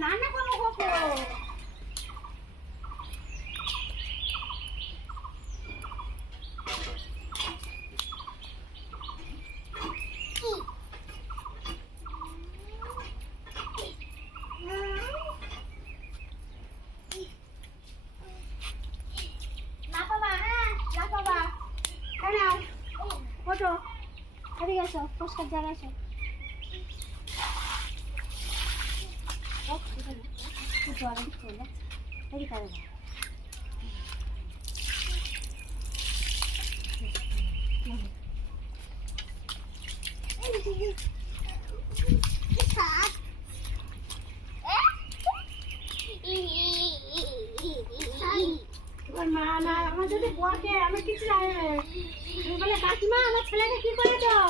নানা কোনো কখন ওঠো এদিকে এসো পরিষ্কার জায়গায় এসো মা না আমার যদি বকে আমি কিছু জানি না বলে কাকিমা আমার ছেলেকে কি করে দাও